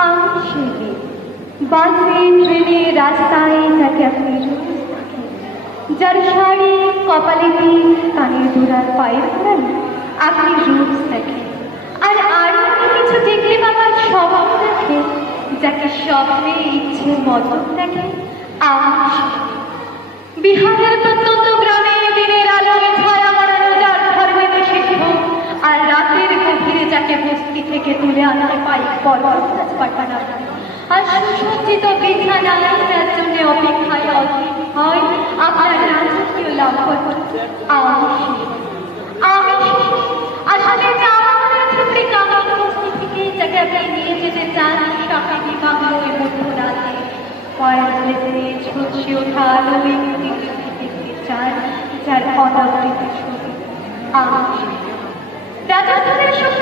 আমি সেই বাসে ট্রেনে রাস্তায় যাকে আপনি রোজ দেখেন, যার শাড়ি কপালে টিপ কানের দুরার পায়ের ফোড়ান আপনি রোজ দেখেন। আর আরো কিছু দেখতে পাবার স্বপ্ন দেখে, যাকে স্বপ্নে ইচ্ছে মতন দেখে আমি সেই। বিহারের প্রত্যন্ত গ্রামে দিনের আলোয় ছায়া মারানো যার ধর্মে নিষিদ্ধ, আর রাতের গভীরে যাকে বস্তি থেকে তুলে আনতে পাই পর্বত পাঠানো, আর সুসজ্জিত বিছানায় তার জন্য অপেক্ষায় অধীর হয় আপনার রাজকীয় লাভ আমি আসলে বস্তি থেকে যাকে আপনি নিয়ে যেতে চান শাকানি বাংলোয় মধ্যরাতে পয়লাতে ঝলসে ওঠা আলোয় দেখতে চান যার অনাবৃত ছবি আমি রাজস্থানের